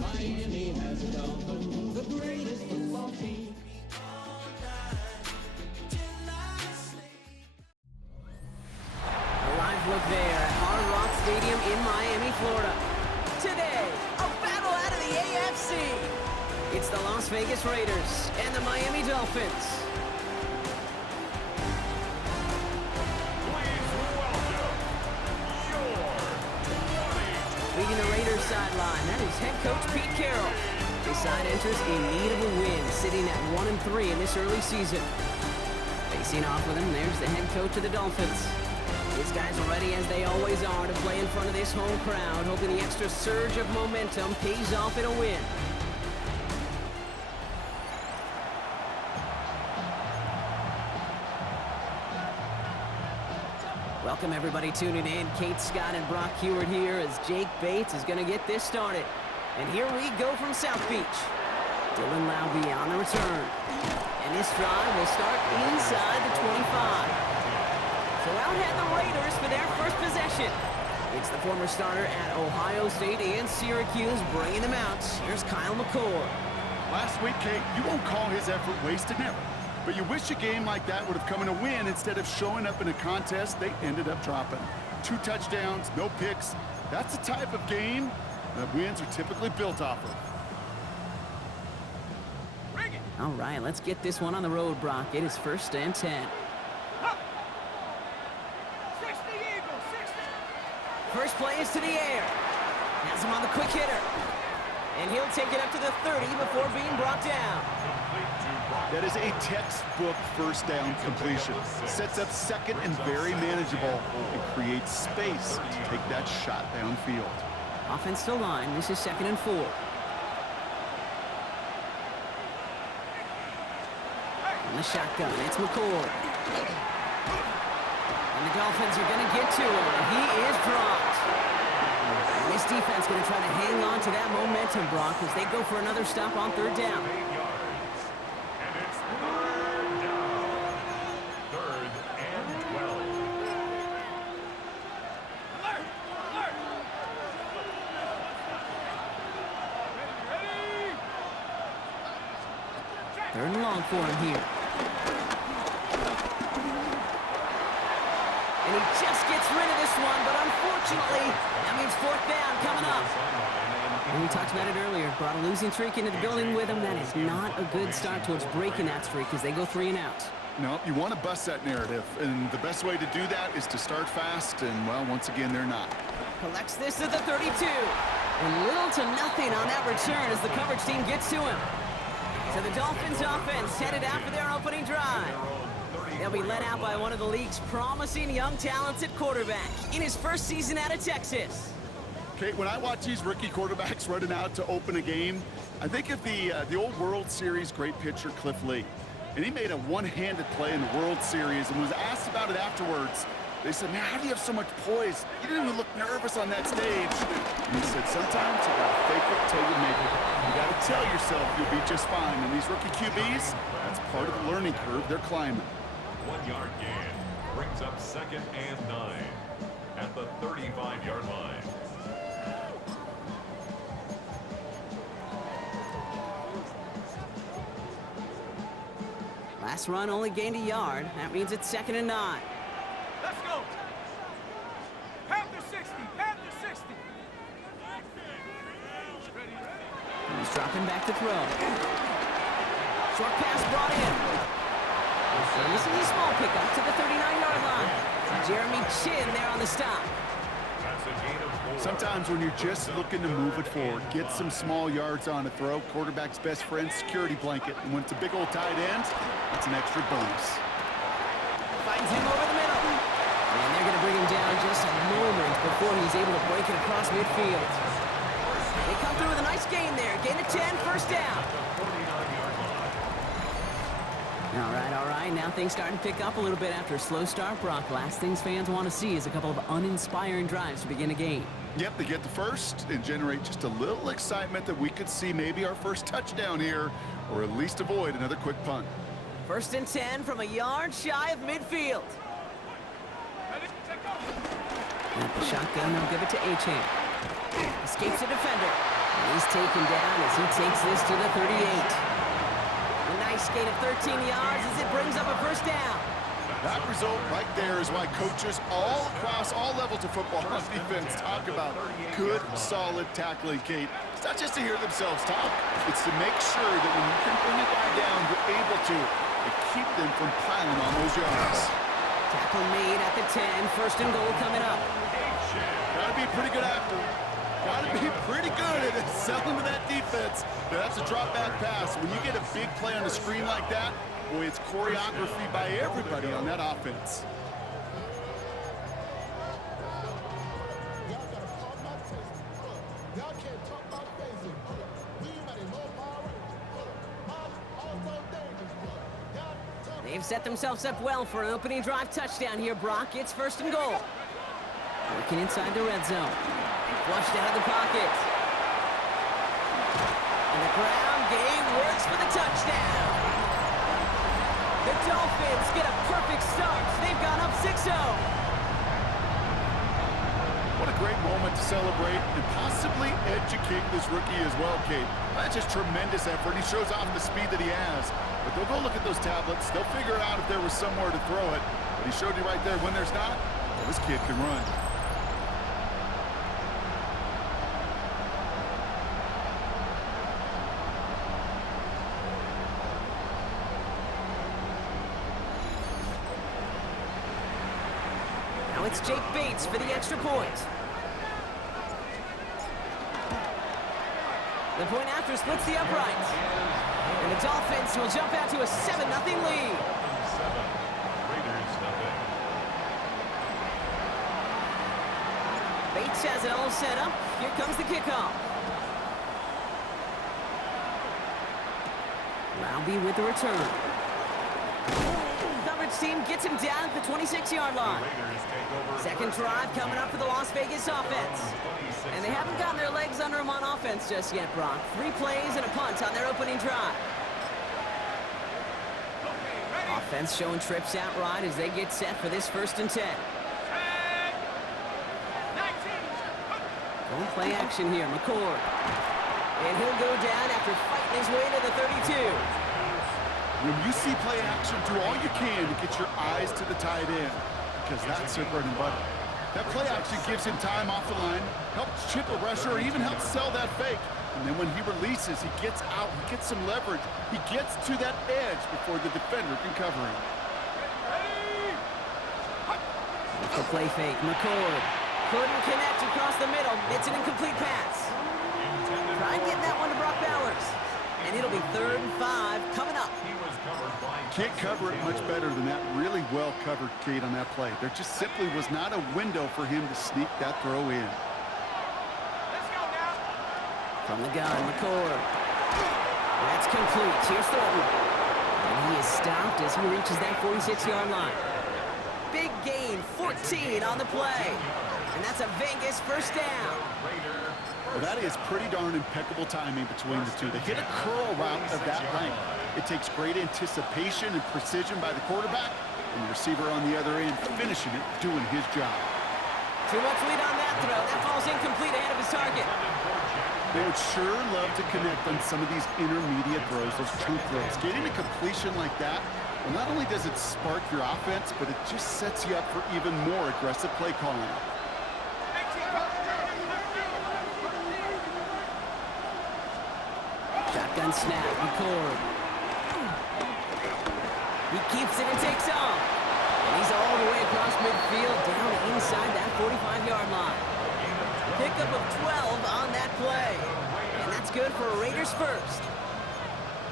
Miami has the Dolphins, the greatest football team. A live look there at Hard Rock Stadium in Miami, Florida. Today, a battle out of the AFC. It's the Las Vegas Raiders and the Miami Dolphins. Leading the Raiders sideline, that is head coach Pete Carroll. His side enters in need of a win, sitting at 1-3 in this early season. Facing off with him, there's the head coach of the Dolphins. These guys are ready, as they always are, to play in front of this home crowd, hoping the extra surge of momentum pays off in a win. Welcome everybody tuning in. Kate Scott and Brock Heward here as Jake Bates is going to get this started. And here we go from South Beach. Dylan Laube on the return. And this drive will start inside the 25. So out head the Raiders for their first possession. It's the former starter at Ohio State and Syracuse bringing them out. Here's Kyle McCord. Last week, Kate, you won't call his effort wasted, never. But you wish a game like that would have come in a win instead of showing up in a contest they ended up dropping. 2 touchdowns, no picks. That's the type of game that wins are typically built off of. All right, let's get this one on the road, Brock. It is 1st and 10. First play is to the air. Has him on the quick hitter. And he'll take it up to the 30 before being brought down. That is a textbook first down completion. Sets up second and very manageable and creates space to take that shot downfield. Offensive line, this is 2nd and 4. On the shotgun, it's McCord. And the Dolphins are going to get to him, and he is dropped. And this defense going to try to hang on to that momentum, Brock, as they go for another stop on 3rd down. And it's 3rd down. 3rd and 12. Alert! Alert! Ready! 3rd and long for him here. And he just gets rid of this one, but unfortunately, that means 4th down coming up. And we talked about it earlier. Brought a losing streak into the building with him. That is not a good start towards breaking that streak as they go 3 and out. No, you want to bust that narrative, and the best way to do that is to start fast, and, well, once again, they're not. Collects this at the 32. And little to nothing on that return as the coverage team gets to him. So the Dolphins offense headed out for their opening drive. They'll be led out by one of the league's promising young talents at quarterback in his first season out of Texas. Kate, when I watch these rookie quarterbacks running out to open a game, I think of the old World Series great pitcher Cliff Lee. And he made a one-handed play in the World Series and was asked about it afterwards. They said, man, how do you have so much poise? You didn't even look nervous on that stage. And he said, sometimes you gotta fake it till you make it. You gotta tell yourself you'll be just fine. And these rookie QBs, that's part of the learning curve they're climbing. 1-yard gain brings up 2nd and 9 at the 35-yard line. Last run only gained a yard. That means it's 2nd and 9. Let's go! Panther 60! Panther 60! Ready, ready? And he's dropping back to throw. Short pass brought in. And this is a small pickup to the 39-yard line. Jeremy Chin there on the stop. That's a gain of 4. Sometimes when you're just looking to move it forward, get some small yards on a throw, quarterback's best friend, security blanket. And when it's a big old tight end, it's an extra bonus. Finds him over the middle. And they're going to bring him down just a moment before he's able to break it across midfield. They come through with a nice gain there. Gain of 10, 1st down. All right. Now things starting to pick up a little bit after a slow start, Brock. Last things fans want to see is a couple of uninspiring drives to begin a game. Yep, they get the first and generate just a little excitement that we could see maybe our first touchdown here, or at least avoid another quick punt. 1st and 10 from a yard shy of midfield. Ready, set, go! At the shotgun, they'll give it to Achane. Escapes the defender. He's taken down as he takes this to the 38. A nice gain of 13 yards as it brings up a first down. That result right there is why coaches all across all levels of football on defense talk about good, solid tackling, Kate. It's not just to hear themselves talk. It's to make sure that when you can bring a guy down, you're able to and keep them from piling on those yards. Tackle made at the 10. First and goal coming up. Gotta be a pretty good actor. Gotta be pretty good at selling to that defense. That's a drop back pass. When you get a big play on the screen like that, boy, it's choreography by everybody on that offense. They've set themselves up well for an opening drive touchdown here, Brock. It's first and goal. Working inside the red zone. Flushed out of the pocket. And the ground game works for the touchdown. The Dolphins get a perfect start. They've gone up 6-0. What a great moment to celebrate and possibly educate this rookie as well, Kate. That's just tremendous effort. He shows off the speed that he has. But they'll go look at those tablets. They'll figure out if there was somewhere to throw it. But he showed you right there when there's not, well, this kid can run. Now it's Jake Bates for the extra point. The point after splits the upright. And the Dolphins will jump out to a 7-0 lead. Bates has it all set up. Here comes the kickoff. Laube with the return. Coverage team gets him down at the 26-yard line. Second drive coming up for the Las Vegas offense. And they haven't gotten their legs under him on offense just yet, Brock. 3 plays and a punt on their opening drive. Offense showing trips out right as they get set for this 1st and 10. Don't play action here, McCord. And he'll go down after fighting his way to the 32. When you see play action, do all you can to get your eyes to the tight end, because that's their bread and butter. That play action gives him time off the line, helps chip a rusher, or even helps sell that fake. And then when he releases, he gets out, he gets some leverage. He gets to that edge before the defender can cover him. With the play fake, McCord couldn't connect across the middle. It's an incomplete pass. Try and get that one to Brock Bowers. And it'll be 3rd and 5 coming up. Can't cover it much better than that. Really well covered, Kate, on that play. There just simply was not a window for him to sneak that throw in. From the gun, McCord. That's complete. Here's Thornton. And he is stopped as he reaches that 46-yard line. Big gain, 14 on the play. And that's a Vegas first down. Well, that is pretty darn impeccable timing between the two. They hit a curl route of that length. It takes great anticipation and precision by the quarterback, and the receiver on the other end finishing it, doing his job. Too much lead on that throw. That falls incomplete ahead of his target. They would sure love to connect on some of these intermediate throws, those chunk throws. Getting a completion like that, well, not only does it spark your offense, but it just sets you up for even more aggressive play calling. Shotgun snap, McCord. He keeps it and takes off. And he's all the way across midfield, down inside that 45-yard line. Pickup of 12 on that play. And that's good for a Raiders first.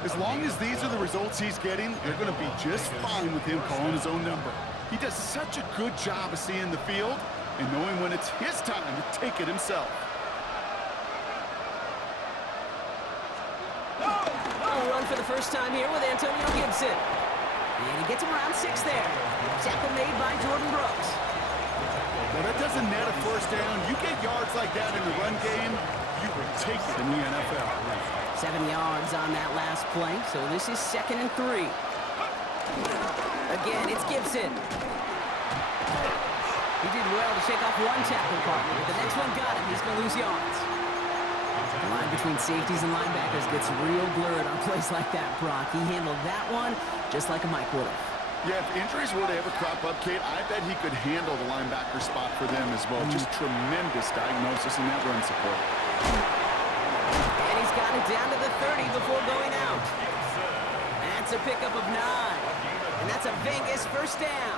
As long as these are the results he's getting, they're going to be just fine with him calling his own number. He does such a good job of seeing the field and knowing when it's his time to take it himself. Run for the first time here with Antonio Gibson. And he gets him around 6 there. Tackle made by Jordan Brooks. Well, that doesn't net a first down. You get yards like that in the run game, you will take it in the NFL. 7 yards on that last play, so this is 2nd and 3. Again, it's Gibson. He did well to shake off one tackle partner, but the next one got him. He's going to lose yards. The line between safeties and linebackers gets real blurred on plays like that, Brock. He handled that one just like a Mike would have. Yeah, if injuries were to ever crop up, Kate, I bet he could handle the linebacker spot for them as well. Just tremendous diagnosis in that run support. And he's got it down to the 30 before going out. That's a pickup of 9. And that's a Vegas first down.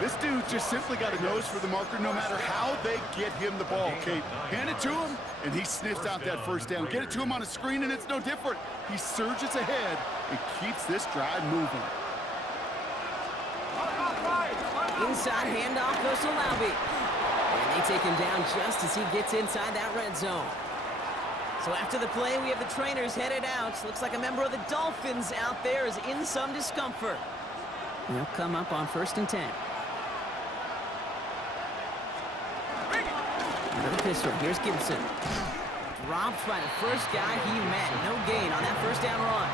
This dude just simply got a nose for the marker no matter how they get him the ball, Kate. Hand it to him, and he sniffs out that first down. Get it to him on a screen, and it's no different. He surges ahead and keeps this drive moving. Inside handoff goes to Laube. And they take him down just as he gets inside that red zone. So after the play, we have the trainers headed out. Looks like a member of the Dolphins out there is in some discomfort. They'll come up on 1st and 10. Another pistol. Here's Gibson. Dropped by the first guy he met. No gain on that first down run.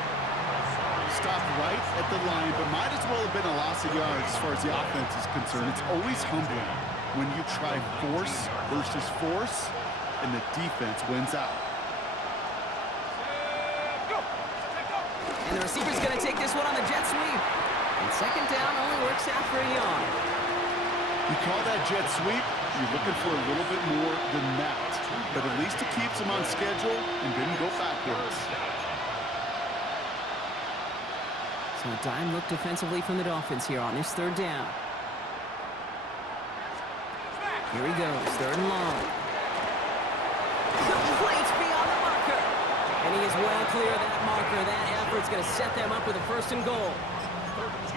Stopped right at the line, but might as well have been a loss of yards as far as the offense is concerned. It's always humbling when you try force versus force, and the defense wins out. And the receiver's going to take this one on the jet sweep. And 2nd down only works out for a yard. You call that jet sweep, you're looking for a little bit more than that. But at least it keeps him on schedule and didn't go backwards. So a dime look defensively from the Dolphins here on this 3rd down. Here he goes, 3rd and long. Complete beyond the marker. And he is well clear of that marker. That effort's going to set them up with a 1st and goal.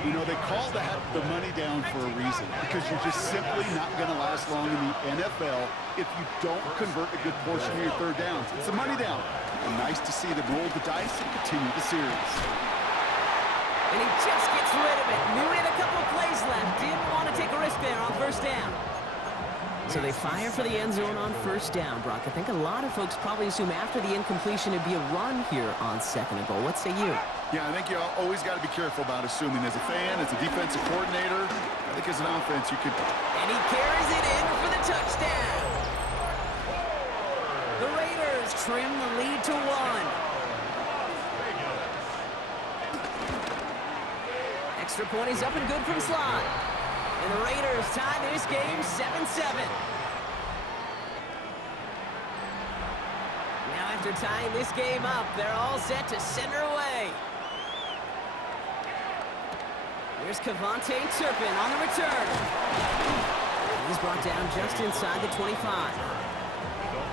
You know, they call that the money down for a reason, because you're just simply not going to last long in the NFL if you don't convert a good portion of your 3rd downs. It's a money down. And nice to see them roll the dice and continue the series. And he just gets rid of it. Knew he had a couple of plays left. Didn't want to take a risk there on 1st down. So they fire for the end zone on 1st down, Brock. I think a lot of folks probably assume after the incompletion it'd be a run here on 2nd and goal. What say you? Yeah, I think you always got to be careful about assuming. As a fan, as a defensive coordinator, I think as an offense you could... And he carries it in for the touchdown. The Raiders trim the lead to 1. Extra point is up and good from Slide. And the Raiders tie this game 7-7. Now after tying this game up, they're all set to send her away. Here's Cavante Turpin on the return. He's brought down just inside the 25.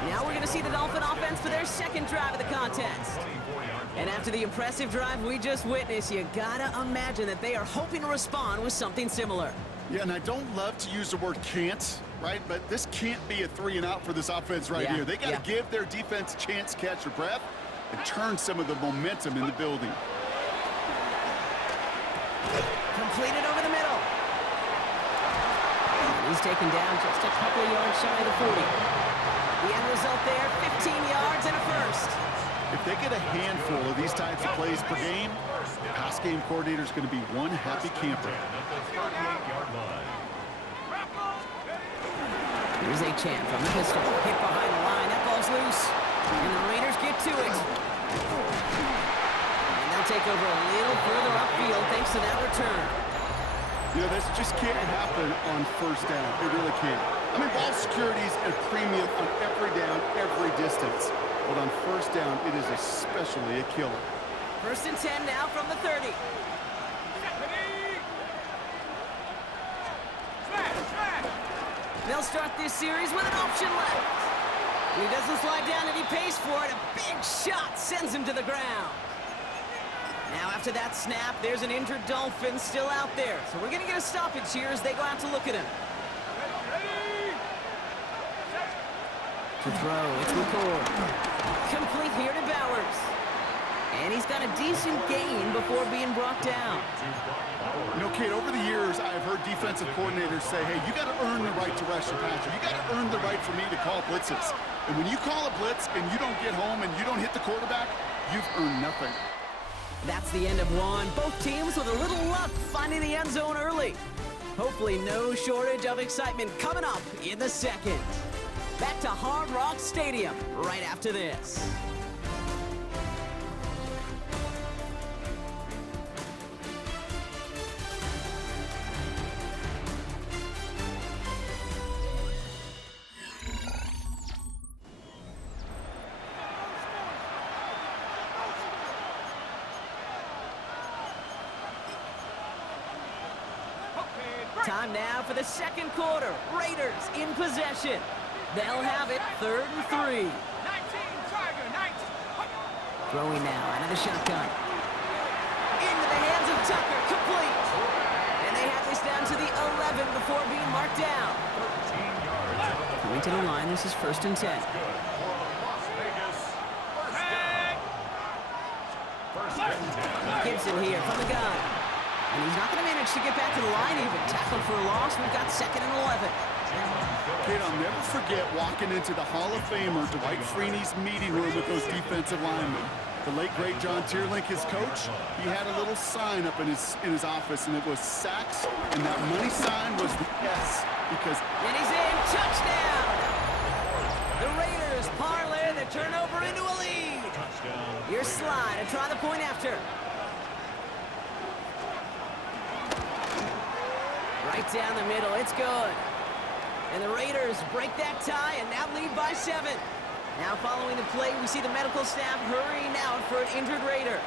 Now we're going to see the Dolphin offense for their 2nd drive of the contest. And after the impressive drive we just witnessed, you gotta imagine that they are hoping to respond with something similar. Yeah, and I don't love to use the word can't, right? But this can't be a 3-and-out for this offense right here. They got to give their defense a chance to catch their breath and turn some of the momentum in the building. Completed over the middle. And he's taken down just a couple of yards shy of the 40. The end result there, 15 yards and a 1st. If they get a handful of these types of plays per game, the pass game coordinator is going to be one happy camper. Here's a chance on the pistol. Hit behind the line. That ball's loose. And the Raiders get to it. And they'll take over a little further upfield thanks to that return. You know, this just can't happen on 1st down. It really can't. I mean, ball security is a premium on every down, every distance. But on 1st down, it is especially a killer. 1st and 10 now from the 30. They'll start this series with an option left. And he doesn't slide down and he pays for it. A big shot sends him to the ground. Now after that snap, there's an injured Dolphin still out there. So we're going to get a stoppage here as they go out to look at him. To throw, it's McCord. Complete here to Bowers. And he's got a decent gain before being brought down. You know, Kate, over the years, I've heard defensive coordinators say, hey, you got to earn the right to rush your passer. You got to earn the right for me to call blitzes. And when you call a blitz and you don't get home and you don't hit the quarterback, you've earned nothing. That's the end of one. Both teams with a little luck finding the end zone early. Hopefully no shortage of excitement coming up in the 2nd. back to Hard Rock Stadium right after this. Time now for the second quarter. Raiders in possession. They'll have it 3rd and 3. 19, Tiger, 19. Throwing now out of the shotgun. Into the hands of Tucker, complete. And they have this down to the 11 before being marked down. Coming to the line, this is 1st and 10. Gibson here from the gun. And he's not going to manage to get back to the line even. Tackled for a loss. We've got 2nd and 11. Kate, I'll never forget walking into the Hall of Famer Dwight Freeney's meeting room with those defensive linemen. The late, great John Tierlink, his coach, he had a little sign up in his office, and it was sacks, and that money sign was the S, because... And he's in. Touchdown! The Raiders parlay the turnover into a lead. Here's Slide to try the point after. Right down the middle, it's good. And the Raiders break that tie and now lead by 7. Now following the play, we see the medical staff hurrying out for an injured Raider.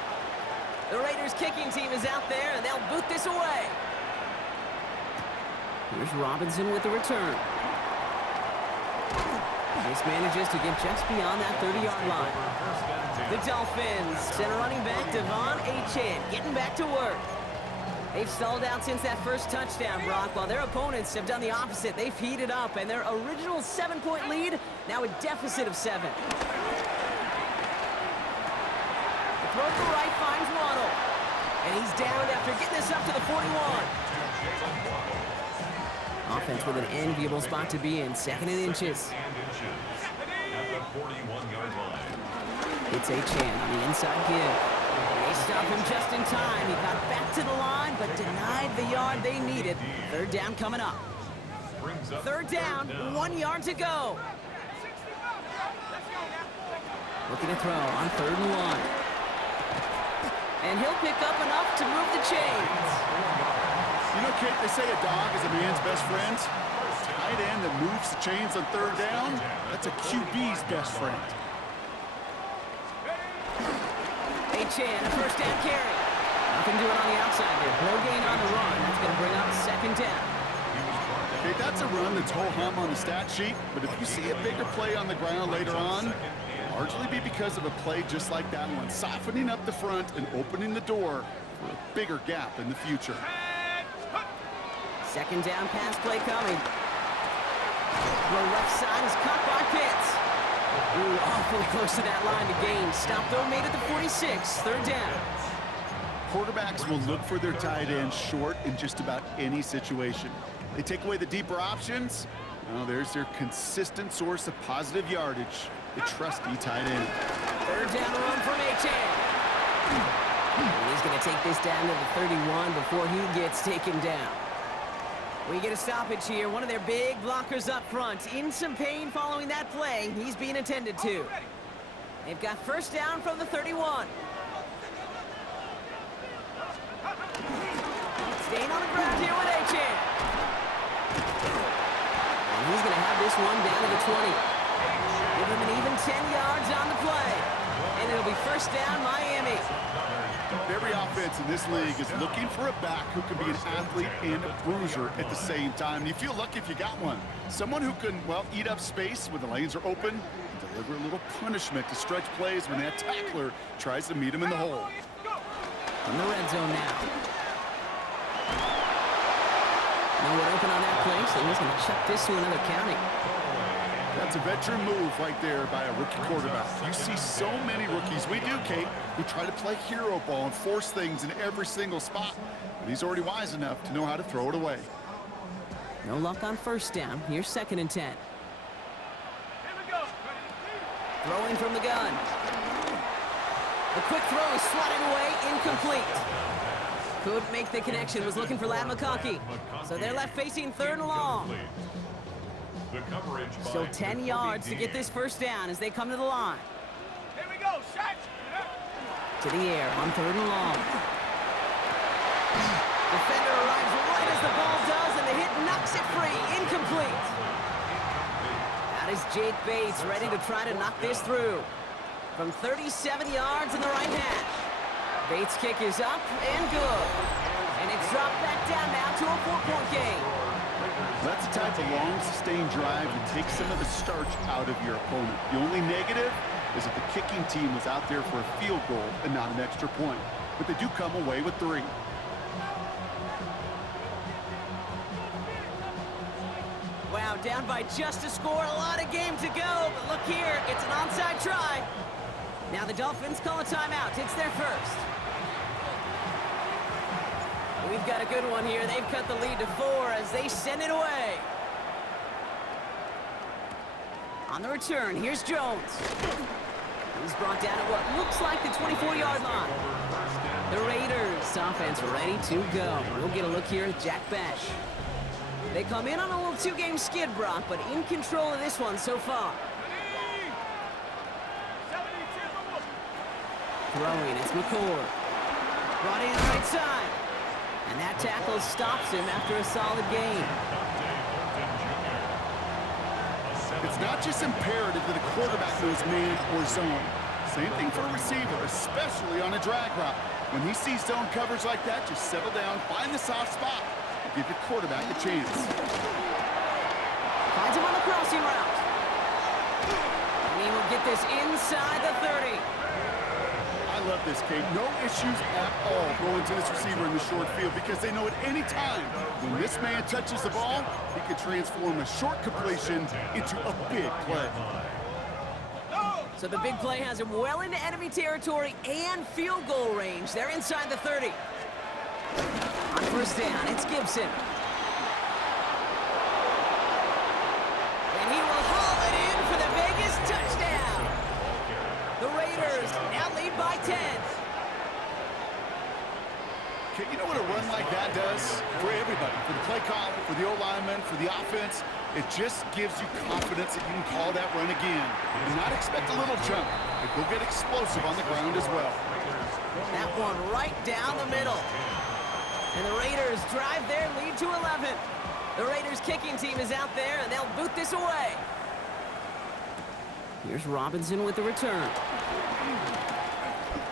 The Raiders kicking team is out there and they'll boot this away. Here's Robinson with the return. This manages to get just beyond that 30-yard line. The Dolphins, center running back Devon Achane getting back to work. They've stalled out since that first touchdown, Brock, while their opponents have done the opposite. They've heated up, and their original 7-point lead, now a deficit of 7. The throw to the right finds Waddle. And he's down after getting this up to the 41. Offense with an enviable spot to be in, 2nd and inches. At the 41-yard line. It's Achane on the inside give. They stop him just in time. He got back to the line, but denied the yard they needed. 3rd down coming up. 3rd down, 1 yard to go. Looking to throw on 3rd and 1. And he'll pick up enough to move the chains. You know, Kate, they say a dog is a man's best friend. Tight end that moves the chains on 3rd down, that's a QB's best friend. Achane, a 1st down carry. Nothing doing on the outside there. No gain on the run. That's going to bring up 2nd down. Okay, that's a run that's ho-hum on the stat sheet, but if you see a bigger play on the ground later on, it'll largely be because of a play just like that one, softening up the front and opening the door for a bigger gap in the future. 2nd down pass play coming. The left side is caught by Pitts. Ooh, awfully close to that line to gain. Stop though, made it to 46, 3rd down. Quarterbacks will look for their tight end short in just about any situation. They take away the deeper options. Well, there's their consistent source of positive yardage, the trusty tight end. 3rd down run from Achane. And he's going to take this down to the 31 before he gets taken down. We get a stoppage here. One of their big blockers up front. In some pain following that play. He's being attended to. They've got 1st down from the 31. Staying on the ground here with Achane. And he's going to have this one down to the 20. Give him an even 10 yards on the play. And it'll be 1st down, Miami. Every offense in this league is looking for a back who can be an athlete and a bruiser at the same time. And you feel lucky if you got one. Someone who can, well, eat up space when the lanes are open and deliver a little punishment to stretch plays when that tackler tries to meet him in the hole. In the red zone now. No one open on that play, so he's going to chuck this to another county. That's a veteran move right there by a rookie quarterback. You see so many rookies, we do, Kate, who try to play hero ball and force things in every single spot. But he's already wise enough to know how to throw it away. No luck on 1st down. Here's 2nd and 10. Throwing from the gun. The quick throw is swatted away, incomplete. Couldn't make the connection, was looking for Ladd McConkey. So they're left facing 3rd and long. The coverage by Still 10 the yards to team. get this first down as they come to the line. Here we go, shot. To the air on 3rd and long. Defender arrives right as the ball does, and the hit knocks it free. Incomplete. That is Jake Bates ready to try to knock this through. From 37 yards in the right hash. Bates' kick is up and good. And it's dropped back down now to a 4-point game. That's the type of long, sustained drive that takes some of the starch out of your opponent. The only negative is that the kicking team was out there for a field goal and not an extra point. But they do come away with 3. Wow, down by just a score, a lot of game to go. But look here, it's an onside try. Now the Dolphins call a timeout. It's their first. We've got a good one here. They've cut the lead to 4 as they send it away. On the return, here's Jones. He's brought down at what looks like the 24-yard line. The Raiders offense ready to go. We'll get a look here at Jack Bash. They come in on a little 2-game skid, Brock, but in control of this one so far. Throwing, it's McCord. Brought in right side. And that tackle stops him after a solid gain. It's not just imperative that a quarterback knows man or zone. Same thing for a receiver, especially on a drag route. When he sees zone coverage like that, just settle down, find the soft spot, and give your quarterback a chance. Finds him on the crossing route. And he will get this inside the 30. I love this, Kate. No issues at all going to this receiver in the short field because they know at any time when this man touches the ball, he can transform a short completion into a big play. So the big play has him well into enemy territory and field goal range. They're inside the 30. On first down, it's Gibson. And he will haul it in for the Vegas touchdown. The Raiders now lead by 10. Okay, you know what a run like that does for everybody? For the play caller, for the O-lineman, for the offense? It just gives you confidence that you can call that run again. Do not expect a little jump, but go get explosive on the ground as well. That one right down the middle. And the Raiders drive their lead to 11. The Raiders kicking team is out there, and they'll boot this away. Here's Robinson with the return.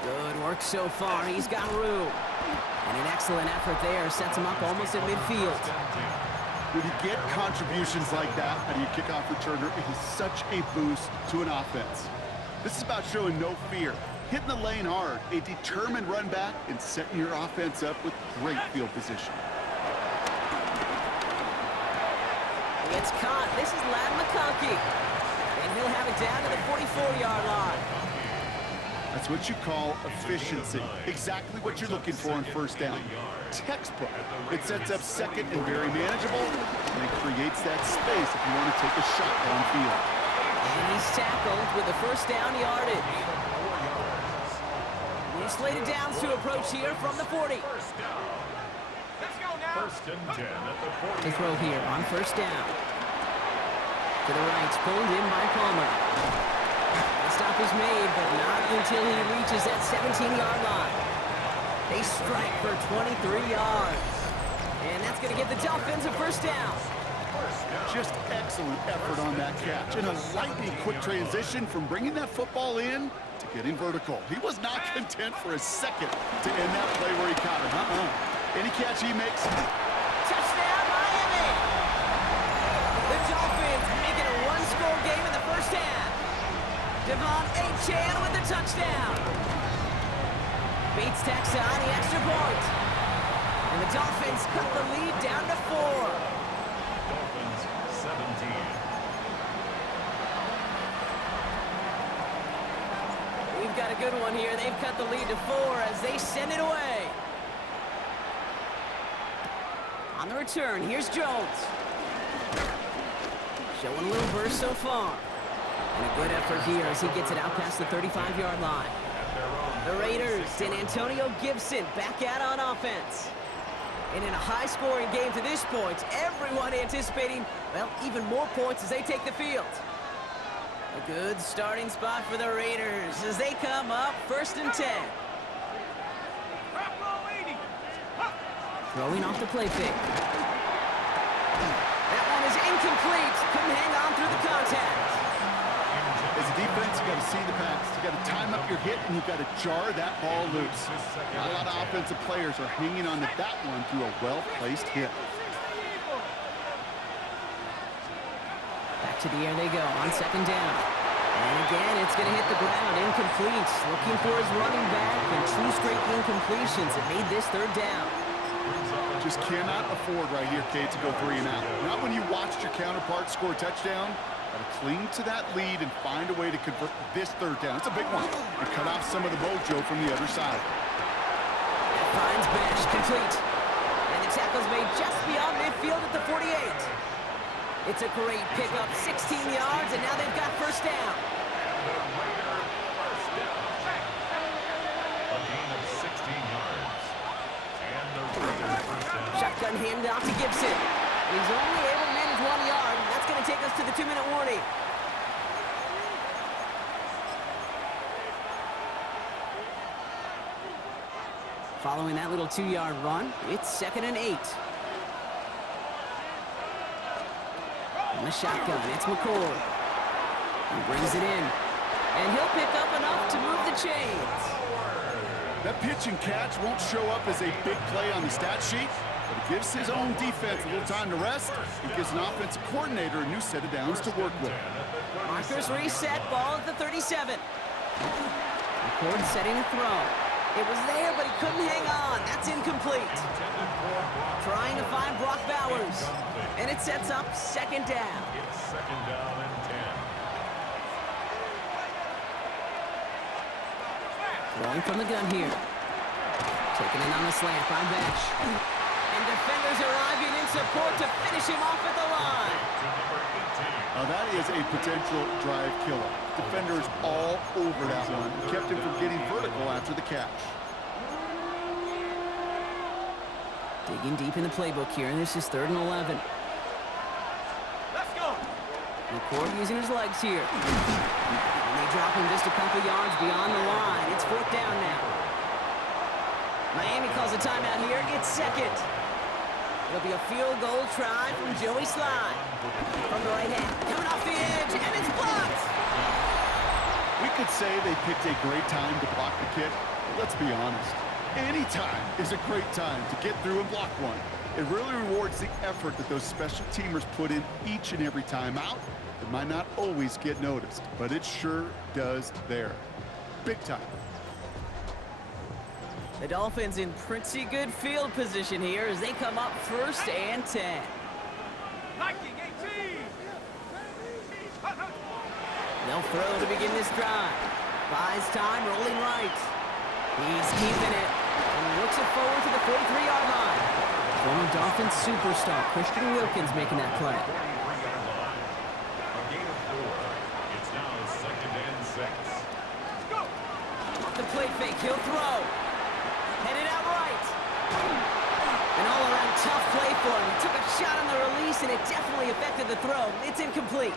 Good work so far. He's got room. And an excellent effort there sets him up almost at midfield. When you get contributions like that out of your kickoff returner, it is such a boost to an offense. This is about showing no fear, hitting the lane hard, a determined run back, and setting your offense up with great field position. It's caught. This is Ladd McConkey. And he'll have it down to the 44-yard line. That's what you call efficiency. Exactly what you're looking for on first down. Textbook. It sets up second and very manageable, and it creates that space if you want to take a shot downfield. And he's tackled with the first down yardage. We've slated downs to approach here from the 40. Let's go now. First and 10 at the 40. The throw here on first down. To the right, pulled in by Palmer. The stop is made, but not until he reaches that 17-yard line. They strike for 23 yards. And that's going to give the Dolphins a first down. Just excellent effort on that catch, and a lightning quick transition from bringing that football in to getting vertical. He was not content for a second to end that play where he caught it. Any catch he makes. Touchdown, Miami! The Dolphins make it a one-score game in the first half. Devon Achane with the touchdown. Bates tacks on the extra point. And the Dolphins cut the lead down to 4. Dolphins 17. We've got a good one here. They've cut the lead to 4 as they send it away. On the return, here's Jones. Showing a little burst so far. And a good effort here as he gets it out past the 35-yard line. The Raiders and Antonio Gibson back out on offense. And in a high-scoring game to this point, everyone anticipating, well, even more points as they take the field. A good starting spot for the Raiders as they come up 1st and 10. Throwing off the play fake. That one is incomplete. Couldn't hang on through the contact. As a defense, you got to see the pass. You got to time up your hit, and you got to jar that ball loose. Not a lot of offensive players are hanging on to that one through a well-placed hit. Back to the air they go on 2nd down. And again, it's going to hit the ground. Incomplete. Looking for his running back, and 2 straight incompletions that made this 3rd down. Just cannot afford right here, Kate, to go 3 and out. Not when you watched your counterpart score a touchdown. Got to cling to that lead and find a way to convert this 3rd down. It's a big one. And cut off some of the mojo from the other side. That finds Bash complete. And the tackle's made just beyond midfield at the 48. It's a great pickup, 16 yards, and now they've got 1st down. A gain of 16 yards. And the Raiders first down. Shotgun handoff to Gibson. He's only able to manage 1 yard. That's going to take us to the 2-minute warning. Following that little 2-yard run, it's 2nd and 8. On the shotgun, it's McCord. He brings it in. And he'll pick up enough to move the chains. That pitch and catch won't show up as a big play on the stat sheet, but it gives his own defense a little time to rest. It gives an offensive coordinator a new set of downs to work with. Markers reset, ball at the 37. McCord setting a throw. It was there, but he couldn't hang on. That's incomplete. Trying to find Brock Bowers. And it sets up 2nd down. It's 2nd down and 10. Throwing from the gun here. Taking it on the slant by Bash. And defenders arriving in support to finish him off at the line. Now that is a potential drive killer. Defenders all over that one. Kept him from getting vertical after the catch. Digging deep in the playbook here, and this is 3rd and 11. Let's go. McCord using his legs here. And they drop him just a couple yards beyond the line. It's 4th down now. Miami calls a timeout here. It's 2nd. It'll be a field goal try from Joey Slye. From the right hand, coming off the edge, and it's blocked! We could say they picked a great time to block the kick, but let's be honest. Any time is a great time to get through and block one. It really rewards the effort that those special teamers put in each and every time out. It might not always get noticed, but it sure does there. Big time. The Dolphins in pretty good field position here as they come up 1st and 10. Liking 18. They'll throw to begin this drive. Buys time, rolling right. He's keeping it and looks it forward to the 43-yard line. Former Dolphins superstar Christian Wilkins making that play. 43-yard line. A gain of 4. It's now 2nd and 6. Go. Off the play fake, he'll throw. Headed out right. An all-around tough play for him. He took a shot on the release, and it definitely affected the throw. It's incomplete.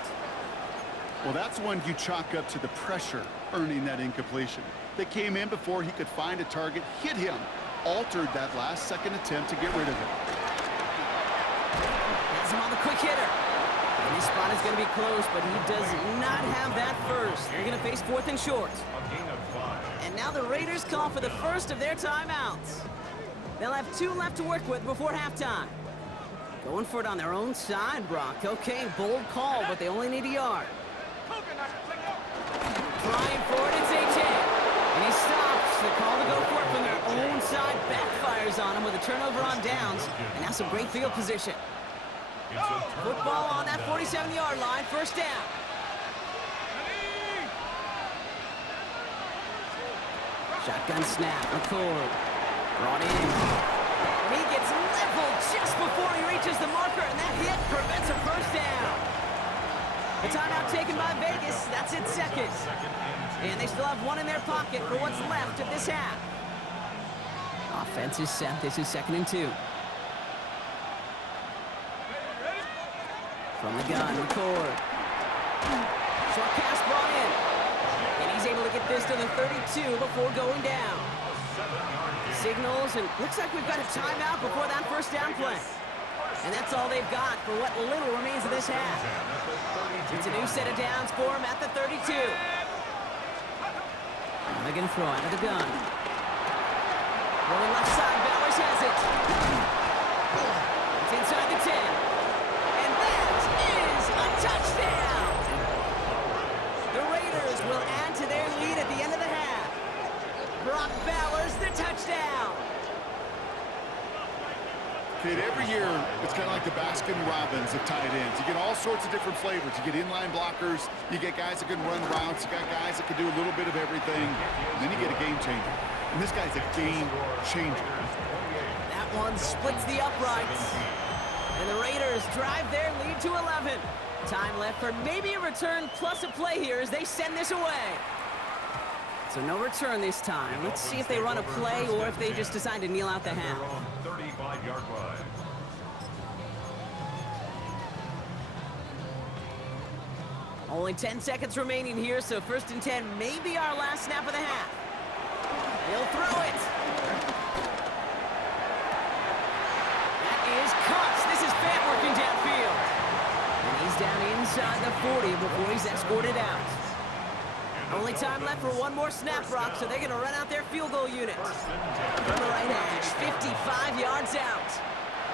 Well, that's one you chalk up to the pressure earning that incompletion. They came in before he could find a target, hit him, altered that last-second attempt to get rid of it. Has him on the quick hitter. And his spot is going to be close, but he does not have that first. They're going to face 4th and short. A gain of 5. And now the Raiders call for the first of their timeouts. They'll have 2 left to work with before halftime. Going for it on their own side, Brock. Okay, bold call, but they only need a yard. Trying for it, it's A-10. And he stops. The call to go for it from their own side backfires on him with a turnover on downs. And now some great field position. Football on that 47-yard line, 1st down. Shotgun snap, McCord. Brought in. And he gets leveled just before he reaches the marker, and that hit prevents a 1st down. The timeout taken by Vegas. That's it, 2nd. And they still have 1 in their pocket for what's left of this half. Offense is set. This is 2nd and 2. From the gun, record. Short pass brought in. And he's able to get this to the 32 before going down. Signals, and looks like we've got a timeout before that first down play. And that's all they've got for what little remains of this half. It's a new set of downs for him at the 32. Now they're going to throw out of the gun. Rolling left side, Bowers has it. It's inside the 10. And that is a touchdown! The Raiders will add to their lead at the end of the half. Brock Bowers, the touchdown! Kid, every year, it's kind of like the Baskin-Robbins of tight ends. You get all sorts of different flavors. You get inline blockers. You get guys that can run routes. You got guys that can do a little bit of everything. And then you get a game changer. And this guy's a game changer. That one splits the uprights. And the Raiders drive their lead to 11. Time left for maybe a return plus a play here as they send this away. So no return this time. Let's see if they run a play or if they just decide to kneel out the half. 35-yard line. Only 10 seconds remaining here, so 1st and 10 may be our last snap of the half. He'll throw it. That is Cox. This is Fant working downfield. And he's down inside the 40 before he's escorted out. Only time left for one more snap, Brock, so they're going to run out their field goal unit. From the right edge, 55 yards out.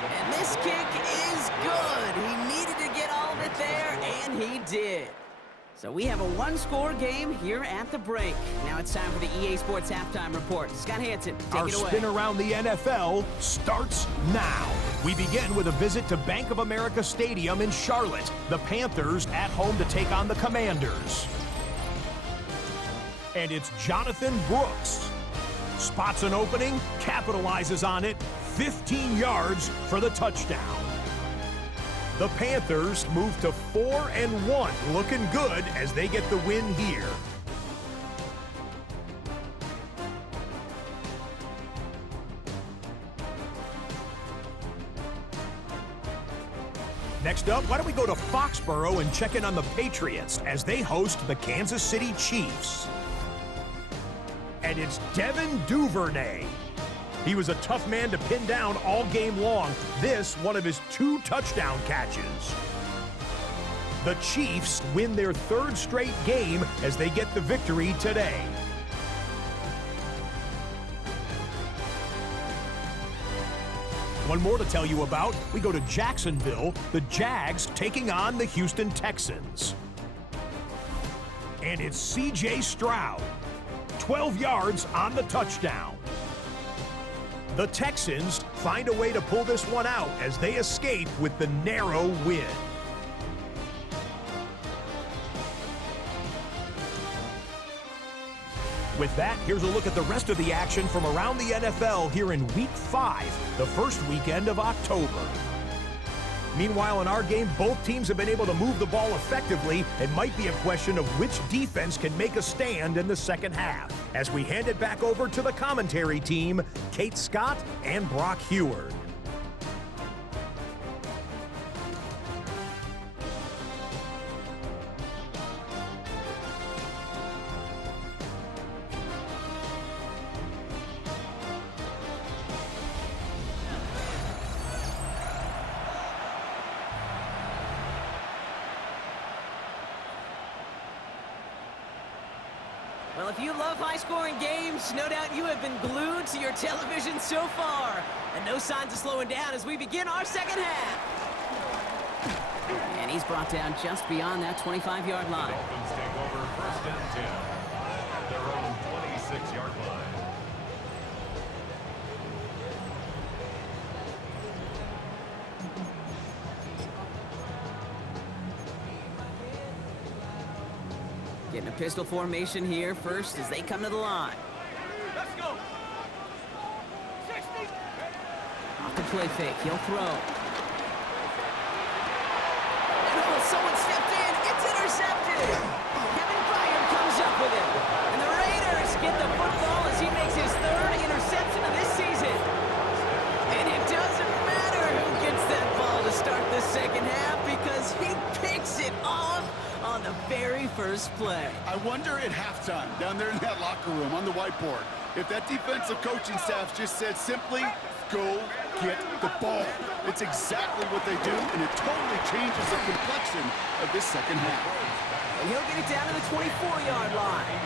And this kick is good. He needed to get all of it there, and he did. So we have a one-score game here at the break. Now it's time for the EA Sports Halftime Report. Scott Hansen, take Our it away. spin around the NFL starts now. We begin with a visit to Bank of America Stadium in Charlotte. The Panthers at home to take on the Commanders. And it's Jonathan Brooks. Spots an opening, capitalizes on it, 15 yards for the touchdown. The Panthers move to 4-1, looking good as they get the win here. Next up, why don't we go to Foxborough and check in on the Patriots as they host the Kansas City Chiefs. And it's Devin Duvernay. He was a tough man to pin down all game long. This, one of his 2 touchdown catches. The Chiefs win their 3rd straight game as they get the victory today. One more to tell you about. We go to Jacksonville, the Jags taking on the Houston Texans. And it's C.J. Stroud. 12 yards on the touchdown. The Texans find a way to pull this one out as they escape with the narrow win. With that, here's a look at the rest of the action from around the NFL here in Week 5, the first weekend of October. Meanwhile, in our game, both teams have been able to move the ball effectively. It might be a question of which defense can make a stand in the second half. As we hand it back over to the commentary team, Kate Scott and Brock Heward. Well, if you love high-scoring games, no doubt you have been glued to your television so far. And no signs of slowing down as we begin our second half. And he's brought down just beyond that 25-yard line. Dolphins take over 1st and 10 at their own 26-yard line. Getting a pistol formation here first as they come to the line. Let's go. 60. Off the play fake, he'll throw. And oh, someone stepped in, it's intercepted! Kevin Byard comes up with it. And the Raiders get the football as he makes his 3rd interception of this season. And it doesn't matter who gets that ball to start the second half because he first play. I wonder at halftime, down there in that locker room on the whiteboard, if that defensive coaching staff just said simply, go get the ball. It's exactly what they do, and it totally changes the complexion of this second half. And he'll get it down to the 24-yard line.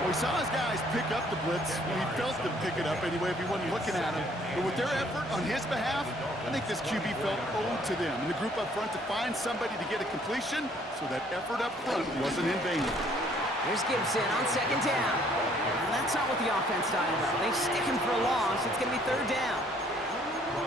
Well, we saw his guys pick up the blitz. Well, he felt them pick it up anyway if he wasn't looking at him. But with their effort on his behalf, I think this QB felt owed to them and the group up front to find somebody to get a completion so that effort up front wasn't in vain. Here's Gibson on second down. Well, that's not what the offense dialed up. They stick him for a loss. It's going to be third down.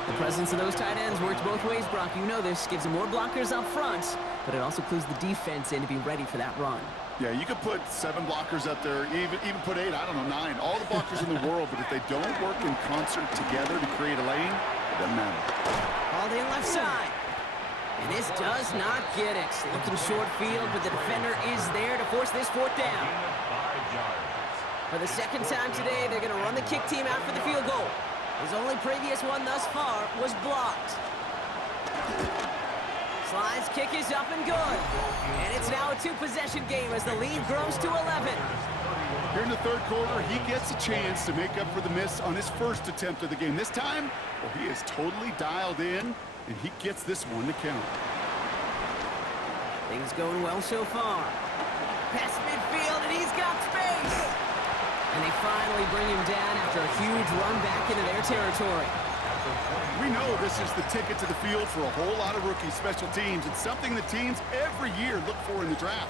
The presence of those tight ends works both ways, Brock. You know this. Gives them more blockers up front, but it also clues the defense in to be ready for that run. Yeah, you could put 7 blockers up there, even put 8, I don't know, 9. All the blockers in the world, but if they don't work in concert together to create a lane, it doesn't matter. Hauled in left side. And this does not get it. Looking short field, but the defender is there to force this fourth down. For the second time today, they're going to run the kick team out for the field goal. His only previous one thus far was blocked. Slide's kick is up and good. And it's now a 2-possession game as the lead grows to 11. Here in the third quarter, he gets a chance to make up for the miss on his first attempt of the game. This time, well, he is totally dialed in, and he gets this one to count. Things going well so far. Past midfield, and he's got space. And they finally bring him down after a huge run back into their territory. We know this is the ticket to the field for a whole lot of rookie special teams. It's something the teams every year look for in the draft.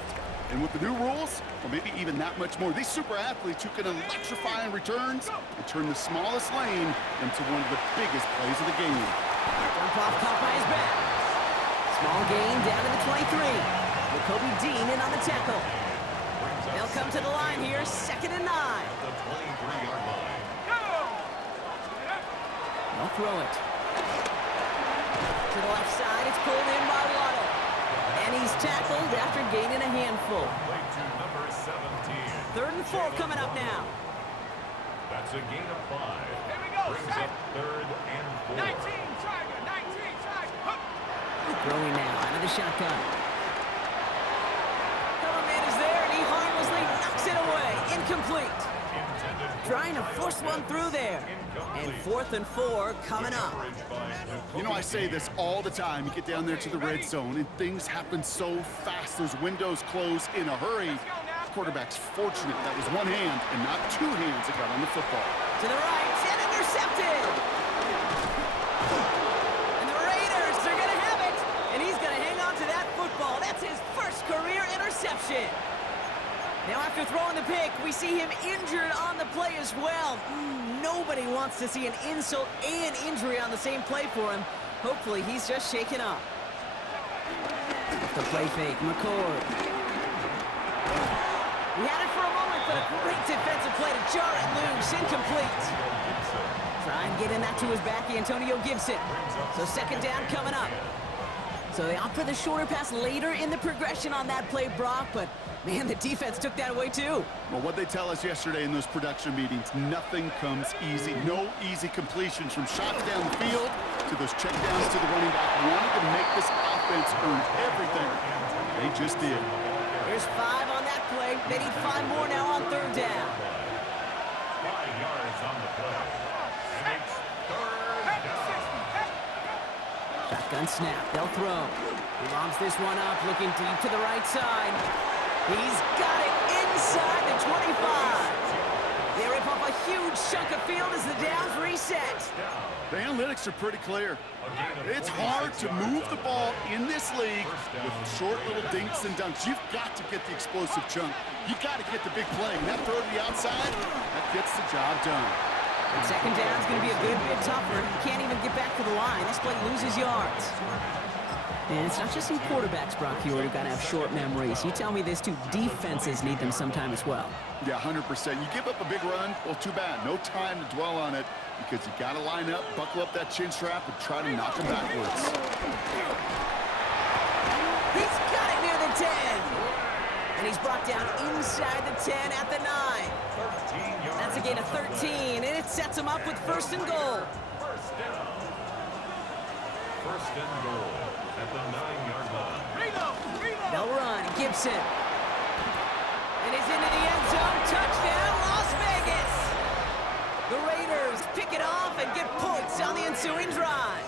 And with the new rules, well, maybe even that much more. These super athletes who can electrify in returns and turn the smallest lane into one of the biggest plays of the game. Dump off caught by his back. Small gain down to the 23. With Kobe Dean in on the tackle. They'll come to the line here, 2nd and 9. The 23-yard line. They'll throw it. To the left side, it's pulled in by Waddle. And he's tackled after gaining a handful. Play to number 17. 3rd and 4 coming up now. That's a gain of 5. Here we go, Brings set. up 3rd and 4. 19, Tiger, 19, Tiger. Hup. Throwing now out of the shotgun. Cover man is there, and he harmlessly knocks it away. Incomplete. Trying to force one through there. And 4th and 4 coming up. You know, I say this all the time. You get down there to the red zone, and things happen so fast. Those windows close in a hurry. Quarterback's fortunate that was one hand and not 2 hands that got on the football. To the right, and intercepted. And the Raiders are going to have it. And he's going to hang on to that football. That's his first career interception. Now after throwing the pick, we see him injured on the play as well. Nobody wants to see an insult and injury on the same play for him. Hopefully he's just shaken up. The play fake, McCord. He had it for a moment, but a great defensive play to jar it loose, incomplete. Try and get in that to his back, Antonio Gibson. So 2nd down coming up. So they opt for the shorter pass later in the progression on that play, Brock, but man, the defense took that away too. Well, what they tell us yesterday in those production meetings, nothing comes easy. No easy completions from shots down the field to those checkdowns to the running back. Wanted to make this offense earn everything. They just did. There's 5 on that play. They need 5 more now on 3rd down. 5 yards on the play. And it's 3rd down. Shotgun snap. They'll throw. He lobs this one up, looking deep to the right side. He's got it inside the 25. They rip off a huge chunk of field as the downs reset. The analytics are pretty clear. It's hard to move the ball in this league with short little dinks and dunks. You've got to get the explosive chunk. You've got to get the big play. And that throw to the outside, that gets the job done. And 2nd down is going to be a good bit tougher. He can't even get back to the line. This play loses yards. And it's not just some quarterbacks, Brock Hewitt, who got to have short memories. You tell me this too, defenses need them sometime as well. Yeah, 100%. You give up a big run, well, too bad. No time to dwell on it because you got to line up, buckle up that chin strap, and try to knock him backwards. He's got it near the 10. And he's brought down inside the 10 at the 9. That's a gain of 13, and it sets him up with 1st and goal. 1st and goal at the 9-yard line. They'll run. Gibson And he's into the end zone. Touchdown, Las Vegas! The Raiders pick it off and get points on the ensuing drive.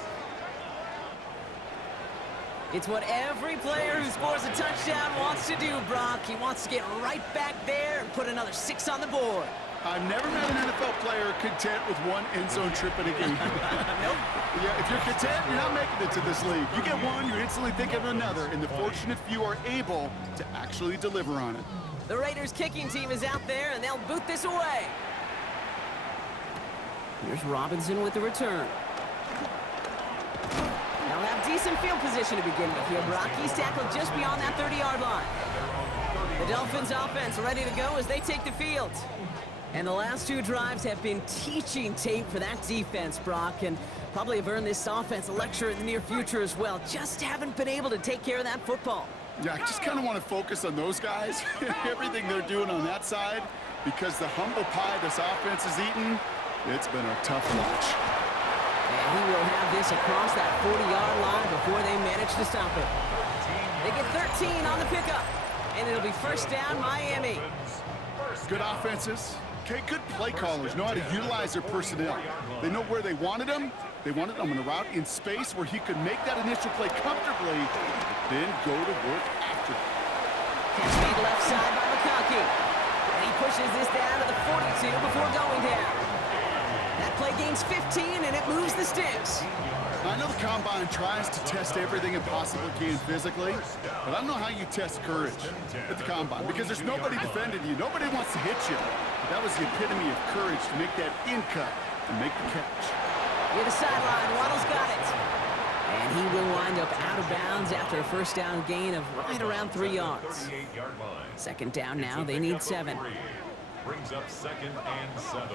It's what every player who scores a touchdown wants to do, Brock. He wants to get right back there and put another 6 on the board. I've never met an NFL player content with one end zone trip in a game. Nope. Yeah, if you're content, you're not making it to this league. You get one, you're instantly thinking of another, and the fortunate few are able to actually deliver on it. The Raiders kicking team is out there, and they'll boot this away. Here's Robinson with the return. They'll have decent field position to begin with here, Brock. He's tackled just beyond that 30-yard line. The Dolphins offense ready to go as they take the field. And the last 2 drives have been teaching tape for that defense, Brock, and probably have earned this offense a lecture in the near future as well. Just haven't been able to take care of that football. Yeah, I just kind of want to focus on those guys, everything they're doing on that side, because the humble pie this offense has eaten, it's been a tough watch. And he will have this across that 40-yard line before they manage to stop it. They get 13 on the pickup, and it'll be first down, Miami. Good offenses. Okay, good play callers know how to utilize their personnel. They know where they wanted them. They wanted them in a route in space where he could make that initial play comfortably, then go to work after. Catch made left side by McConkey. And he pushes this down to the 42 before going down. That play gains 15, and it moves the sticks. I know the Combine tries to test everything it possibly can physically, but I don't know how you test courage at the Combine, because there's nobody defending you. Nobody wants to hit you. But that was the epitome of courage to make that in cut and make the catch. Near the sideline, Waddle's got it. And he will wind up out of bounds after a first down gain of right around 3 yards. Second down now, they need 7. Brings up 2nd and 7.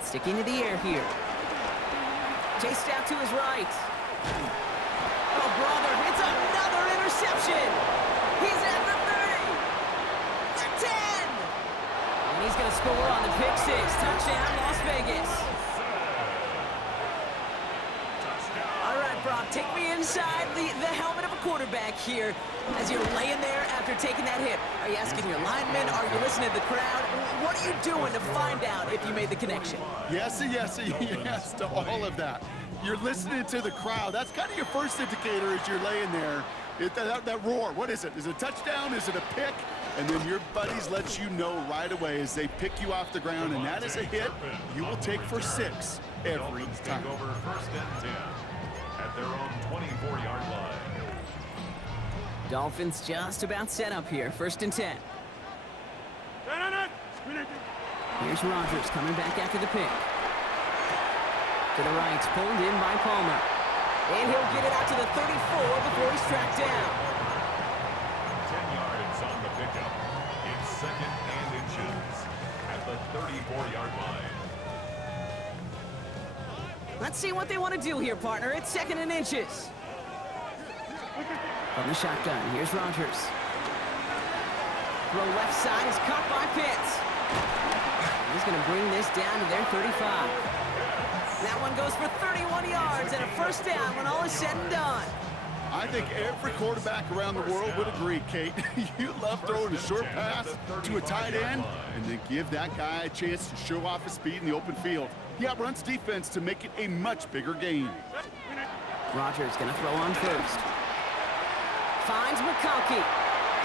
Sticking to the air here. Chased out to his right. Oh, brother, it's another interception. He's at the 30. The 10. And he's going to score on the pick 6. Touchdown, Las Vegas. All right, Brock, take me inside the helmet of a quarterback here as you're laying there after taking that hit. Are you asking your linemen? Are you listening to the crowd? What are you doing to find out if you made the connection? Yes, yes, yes to all of that. You're listening to the crowd. That's kind of your first indicator as you're laying there. That roar, what is it? Is it a touchdown? Is it a pick? And then your buddies let you know right away as they pick you off the ground, and that is a hit you will take for 6 every time. Take over 1st and 10 at their own 24-yard line. Dolphins just about set up here. 1st and 10. Here's Rodgers coming back after the pick. To the right, pulled in by Palmer. And he'll get it out to the 34 before he's tracked down. 10 yards on the pickup. It's 2nd and inches at the 34-yard line. Let's see what they want to do here, partner. It's 2nd and inches. From the shotgun, here's Rodgers. Throw left side is caught by Pitts. He's going to bring this down to their 35. That one goes for 31 yards and a first down when all is said and done. I think every quarterback around the world would agree, Kate. You love throwing a short pass to a tight end and then give that guy a chance to show off his speed in the open field. He outruns defense to make it a much bigger game. Rodgers going to throw on first. Finds McConkey.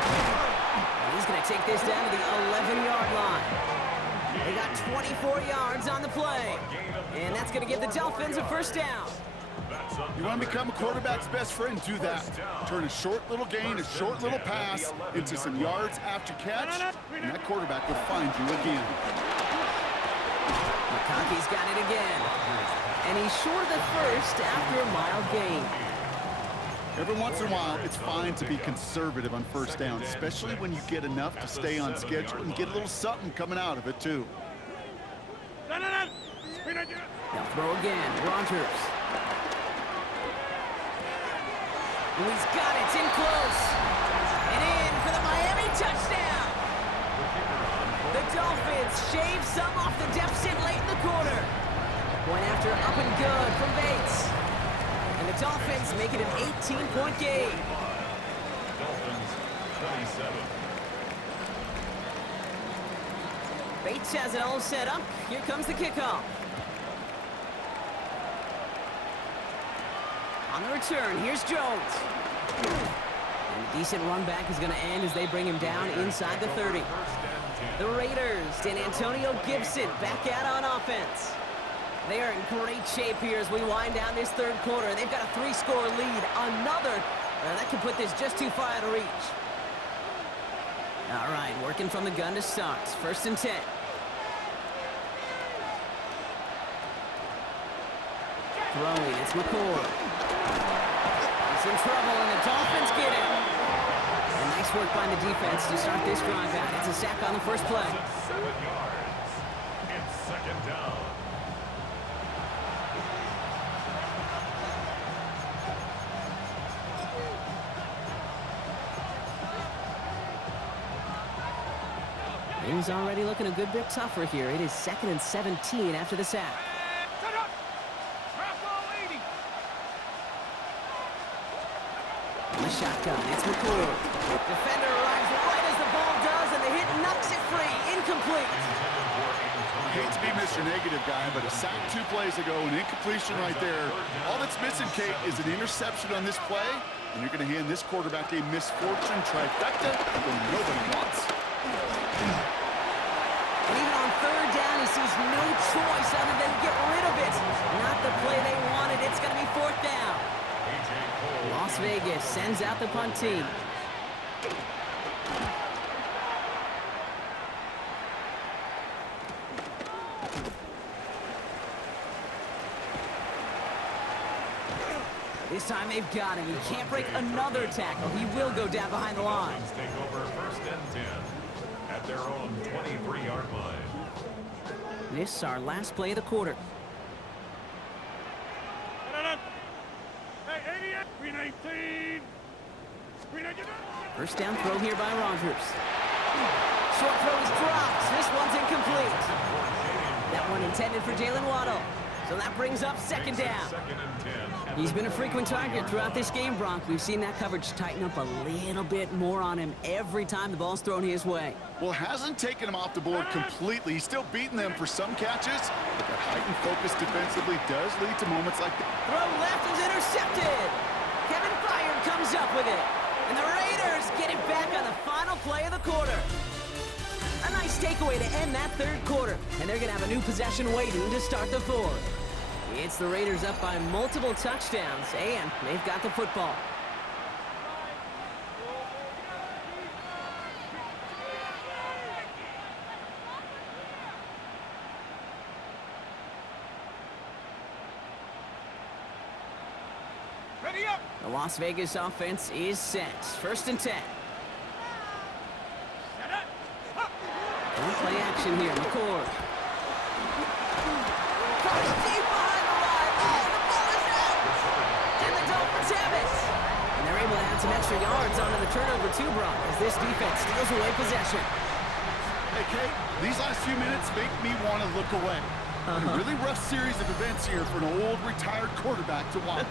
And he's going to take this down to the 11-yard line. They got 24 yards on the play. And that's going to give the Dolphins a first down. You want to become a quarterback's best friend, do that. Turn a short little gain, a short little pass into some yards after catch, and that quarterback will find you again. McConkey's got it again. And he's short of the first after a mild gain. Every once in a while, it's fine to be conservative on first down, especially when you get enough to stay on schedule and get a little something coming out of it, too. They'll throw again. Rodgers. And he's got it. It's in close. And in for the Miami touchdown. The Dolphins shave some off the deficit late in the quarter. Point after up and good from Bates. And the Dolphins make it an 18-point game. Dolphins 27. Bates has it all set up. Here comes the kickoff. On the return, here's Jones. And a decent run back is going to end as they bring him down inside the 30. The Raiders and Antonio Gibson back out on offense. They are in great shape here as we wind down this third quarter. They've got a 3-score lead. Another that could put this just too far out of reach. All right, working from the gun to start. 1st and 10. Throwing, it's McCord. He's in trouble, and the Dolphins get him. And nice work by the defense to start this drive out. It's a sack on the first play. 7 yards. It's 2nd down. Things already looking a good bit tougher here. It is 2nd and 17 after the sack. Set up. Drop ball 80. On the shotgun, it's McCord. Defender arrives right as the ball does, and the hit knocks it free. Incomplete. I hate to be Mr. Negative guy, but a sack 2 plays ago, an incompletion right there. All that's missing, Kate, is an interception on this play, and you're going to hand this quarterback a misfortune trifecta when nobody wants. And even on 3rd down, he sees no choice other than get rid of it. Not the play they wanted. It's going to be 4th down. Las Vegas sends out the punt team. This time they've got him. He can't break another tackle. He will go down behind the line. Dolphins take over 1st and 10 at their own 23-yard line. This is our last play of the quarter. Hey, 88. 319. 319. 1st down throw here by Rodgers. Short throw is dropped. This one's incomplete. That one intended for Jalen Waddle. So that brings up 2nd down. 2nd and 10. He's been a frequent target throughout this game, Bronk. We've seen that coverage tighten up a little bit more on him every time the ball's thrown his way. Well, hasn't taken him off the board completely. He's still beating them for some catches, but that heightened focus defensively does lead to moments like that. Throw left is intercepted. Kevin Byard comes up with it. And the Raiders get it back on the final play of the quarter. A nice takeaway to end that 3rd quarter. And they're going to have a new possession waiting to start the 4th. It's the Raiders up by multiple touchdowns, and they've got the football. Ready up. The Las Vegas offense is set. 1st and 10. Set up. Up. Don't play action here. McCord. Deep behind the line. Oh, the ball is out. And the Dolphins have it. And they're able to add some extra yards onto the turnover too, Brock, as this defense steals away possession. Hey, Kate, these last few minutes make me want to look away. A really rough series of events here for an old retired quarterback to watch.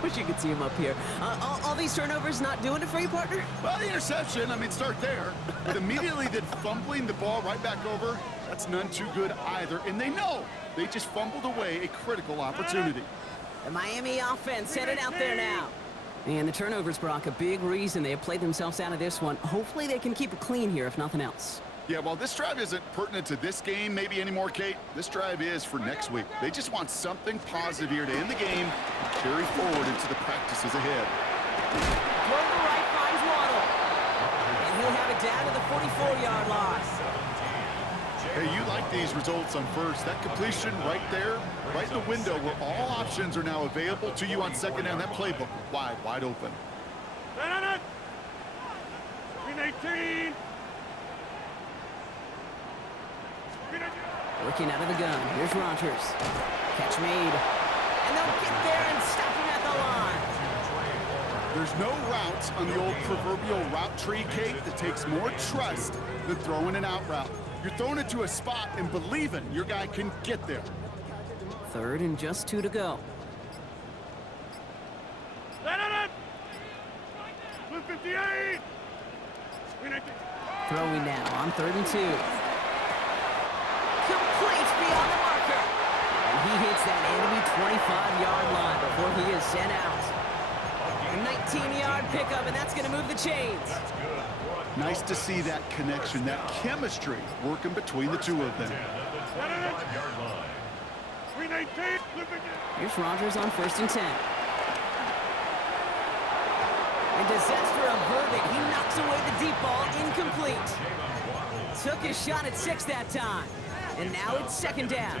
Wish you could see him up here. All these turnovers not doing it for you, partner? Well, the interception, I mean, start there. But immediately then fumbling the ball right back over, that's none too good either. And they know they just fumbled away a critical opportunity. The Miami offense headed out there now. And the turnovers, Brock, a big reason they have played themselves out of this one. Hopefully they can keep it clean here, if nothing else. Yeah, while this drive isn't pertinent to this game maybe anymore, Kate, this drive is for next week. They just want something positive here to end the game and carry forward into the practices ahead. Throw to the right finds Waddle. And he'll have it down to the 44-yard line. Hey, you like these results on 1st. That completion right there, right in the window where all options are now available to you on 2nd down. That playbook wide open. 319. Working out of the gun. Here's Rodgers. Catch made. And they'll get there and stop him at the line. There's no routes on the old proverbial route tree, Kate, that takes more trust than throwing an out route. You're throwing it to a spot and believing your guy can get there. 3rd and just 2 to go. 258. Throwing now on 3rd and 2. beyond the marker. And he hits that enemy 25-yard line before he is sent out. A 19-yard pickup, and that's going to move the chains. Nice to see that connection, that chemistry working between the two of them. 319. Flip again. Here's Rodgers on 1st and 10. And disaster averted. He knocks away the deep ball, incomplete. Took his shot at 6 that time. And now it's 2nd down.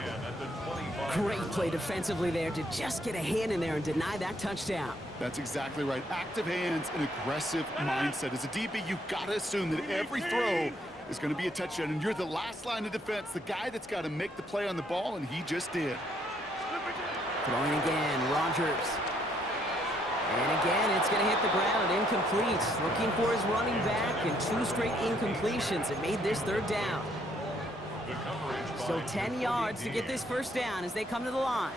Great play defensively there to just get a hand in there and deny that touchdown. That's exactly right. Active hands and aggressive mindset. As a DB, you've got to assume that every throw is going to be a touchdown, and you're the last line of defense, the guy that's got to make the play on the ball, and he just did. Throwing again, Rodgers. And again, it's going to hit the ground, incomplete. Looking for his running back, and 2 straight incompletions. It made this 3rd down. So 10 yards to get this 1st down as they come to the line.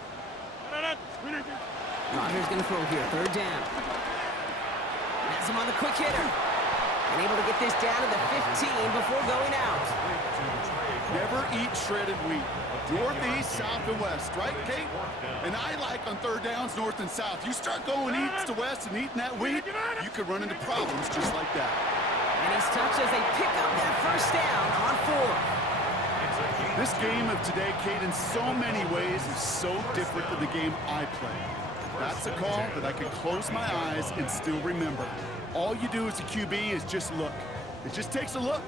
Rodgers going to throw here, 3rd down. Has him on the quick hitter. And able to get this down to the 15 before going out. Never eat shredded wheat. Northeast, south, and west, right, Kate? And I like on 3rd downs, north and south. You start going east to west and eating that wheat, you could run into problems just like that. And he's touched as they pick up that 1st down on 4th. This game of today, Kate, in so many ways is so different than the game I play. That's a call that I can close my eyes and still remember. All you do as a QB is just look. It just takes a look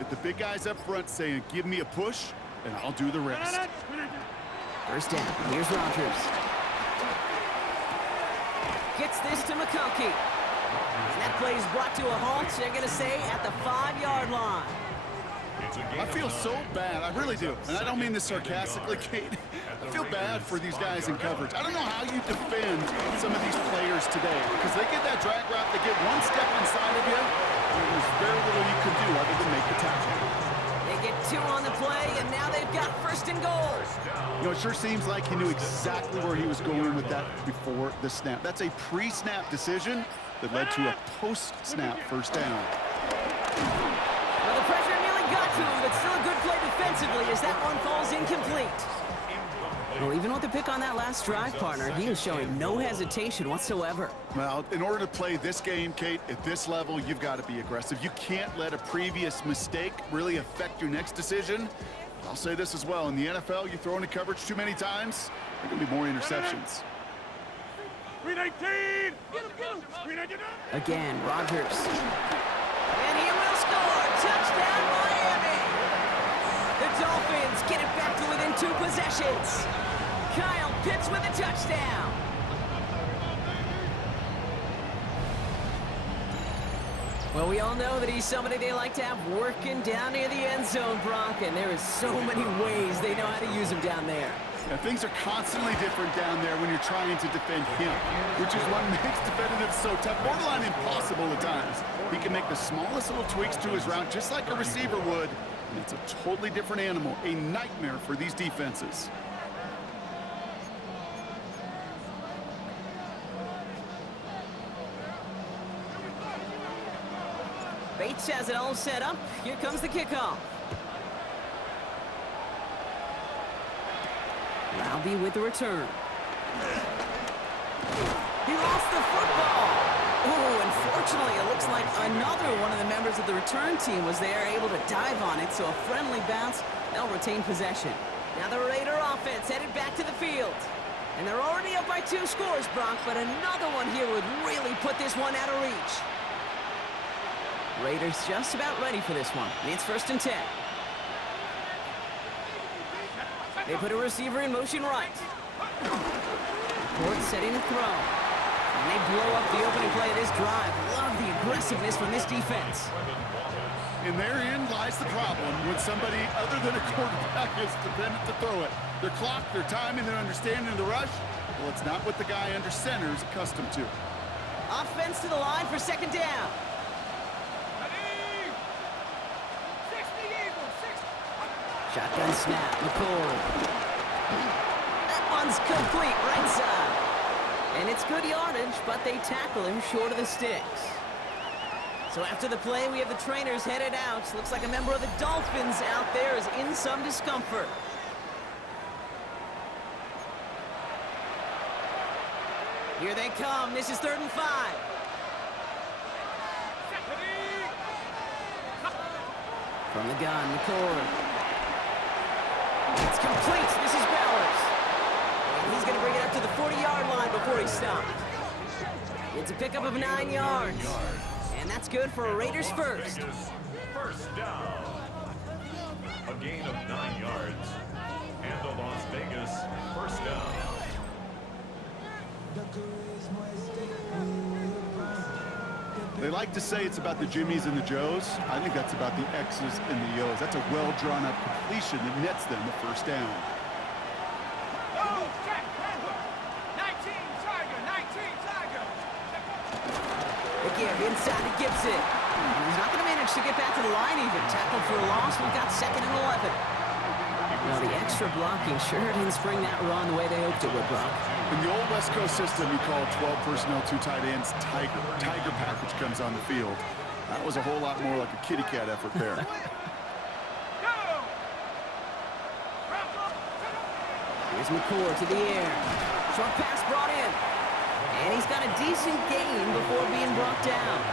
at the big guys up front saying, give me a push, and I'll do the rest. 1st down. Here's Rodgers. Gets this to McConkey. And that play is brought to a halt, they're going to say, at the 5-yard line. I feel so bad. I really do. And I don't mean this sarcastically, Kate. I feel bad for these guys in coverage. I don't know how you defend some of these players today because they get that drag route, they get one step inside of you, and there's very little you can do other than make the tackle. They get 2 on the play, and now they've got 1st and goal. You know, it sure seems like he knew exactly where he was going with that before the snap. That's a pre-snap decision that led to a post-snap 1st down. Well, the pressure nearly got to him, but still a good play defensively as that one falls incomplete. Well, even with the pick on that last drive, partner, he is showing no hesitation whatsoever. Well, in order to play this game, Kate, at this level, you've got to be aggressive. You can't let a previous mistake really affect your next decision. I'll say this as well. In the NFL, you throw into coverage too many times, there are going to be more interceptions. 319. Get him. 319. Again, Rodgers. And he will score. Touchdown, Miami. The Dolphins get it back to within 2 possessions. Kyle Pitts with a touchdown. Well, we all know that he's somebody they like to have working down near the end zone, Brock, and there is so many ways they know how to use him down there. Yeah, things are constantly different down there when you're trying to defend him, which is what makes defending him so tough, borderline impossible at times. He can make the smallest little tweaks to his route just like a receiver would, and it's a totally different animal, a nightmare for these defenses. Bates has it all set up. Here comes the kickoff. Laube with the return. He lost the football. Oh, unfortunately, it looks like another one of the members of the return team was there, able to dive on it, so a friendly bounce. They'll retain possession. Now the Raider offense headed back to the field. And they're already up by 2 scores, Brock, but another one here would really put this one out of reach. Raiders just about ready for this one. It's 1st and 10. They put a receiver in motion right. Ford setting the throw. And they blow up the opening play of this drive. Love the aggressiveness from this defense. And therein lies the problem when somebody other than a quarterback is dependent to throw it. Their clock, their timing, their understanding of the rush, well, it's not what the guy under center is accustomed to. Offense to the line for 2nd down. Shotgun snap, McCoy. That one's complete, right side. And it's good yardage, but they tackle him short of the sticks. So after the play, we have the trainers headed out. Looks like a member of the Dolphins out there is in some discomfort. Here they come. This is 3rd and 5. From the gun, McCord. It's complete. This is Bowers. And he's going to bring it up to the 40-yard line before he stopped. It's a pickup of 9 yards. And that's good for a Raiders first. First down. A gain of 9 yards. And a Las Vegas first down. They like to say it's about the Jimmies and the Joes. I think that's about the X's and the O's. That's a well-drawn-up completion that nets them the first down. Oh, check, 19 Tiger. Again, inside to Gibson. And he's not going to manage to get back to the line even. Tackled for a loss. We've got 2nd and 11. Well, the extra blocking sure didn't spring that run the way they hoped it would, Brock. In the old West Coast system, you call 12 personnel, 2 tight ends, Tiger. Tiger package comes on the field. That was a whole lot more like a kitty cat effort there. Here's McCord to the air. Short pass brought in. And he's got a decent gain before being brought down.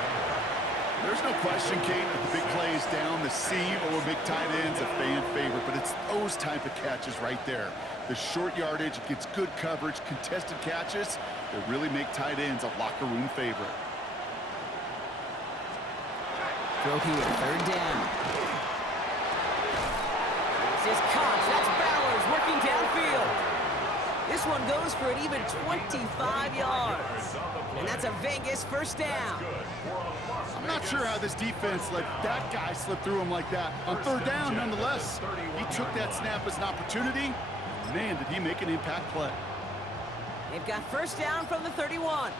There's no question, Kate, that the big play is down. The seam over big tight ends, a fan favorite, but it's those type of catches right there. The short yardage, gets good coverage, contested catches that really make tight ends a locker room favorite. Throw here, 3rd down. This is Cox, that's Bowers working downfield. This one goes for an even 25 yards. And that's a Vegas first down. I'm not sure how this defense let that guy slip through him like that. On 3rd down, nonetheless, he took that snap as an opportunity. Man, did he make an impact play. They've got first down from the 31.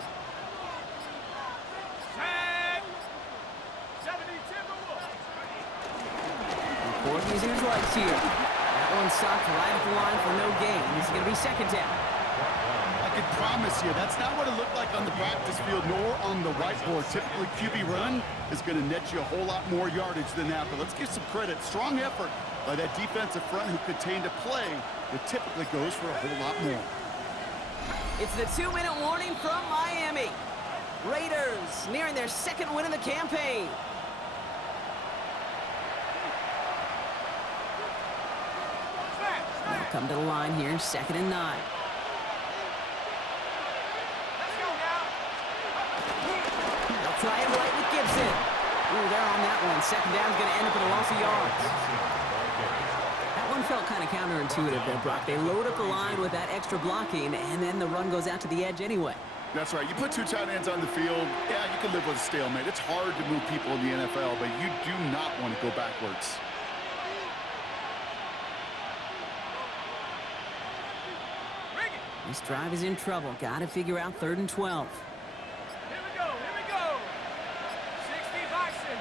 Ford using his legs here. That one stopped right at the line for no gain. This is going to be 2nd down. I can promise you, that's not what it looked like on the practice field, nor on the whiteboard. Typically, QB run is going to net you a whole lot more yardage than that. But let's give some credit. Strong effort by that defensive front who contained a play that typically goes for a whole lot more. It's the 2-minute warning from Miami. Raiders nearing their 2nd win of the campaign. They'll come to the line here, 2nd and 9. They'll try it right with Gibson. Ooh, they're on that one. 2nd down's going to end up in a loss of yards. That one felt kind of counterintuitive there, Brock. They load up the line with that extra blocking, and then the run goes out to the edge anyway. That's right. You put 2 tight ends on the field, yeah, you can live with a stalemate. It's hard to move people in the NFL, but you do not want to go backwards. This drive is in trouble. Got to figure out 3rd and 12. Here we go. 60 Bison.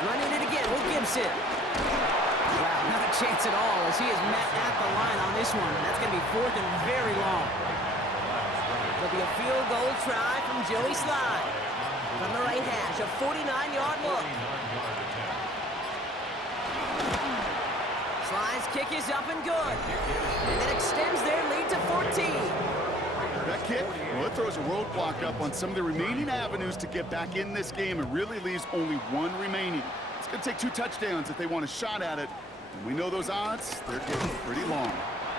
Running it again with Gibson. Wow, not a chance at all as he is met at the line on this one. That's going to be 4th and very long. There'll be a field goal try from Joey Slye. From the right hash, a 49-yard look. Sly's kick is up and good. And that extends their lead to 14. That kick, well, it throws a roadblock up on some of the remaining avenues to get back in this game and really leaves only 1 remaining. It's going to take 2 touchdowns if they want a shot at it. And we know those odds, they're getting pretty long.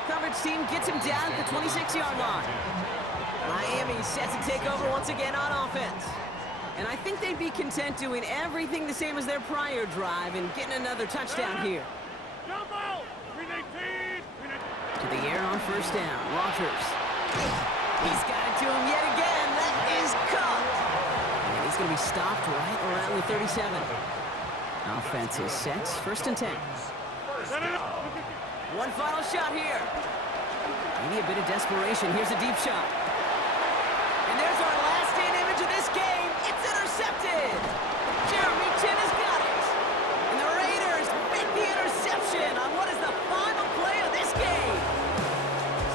Coverage team gets him down at the 26-yard line. Miami set to take over once again on offense. And I think they'd be content doing everything the same as their prior drive and getting another touchdown here. To the air on first down. Walters. He's got it to him yet again. That is caught. And he's going to be stopped right around the 37. Offense is set. 1st and 10. One final shot here. Maybe a bit of desperation. Here's a deep shot. And there's our last stand image of this game. It's intercepted. Jeremy Chin has got it. And the Raiders make the interception on what is the final play of this game.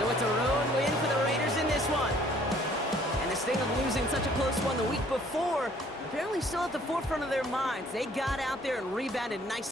So it's a road win for the Raiders in this one. And the sting of losing such a close one the week before, apparently still at the forefront of their minds. They got out there and rebounded nicely.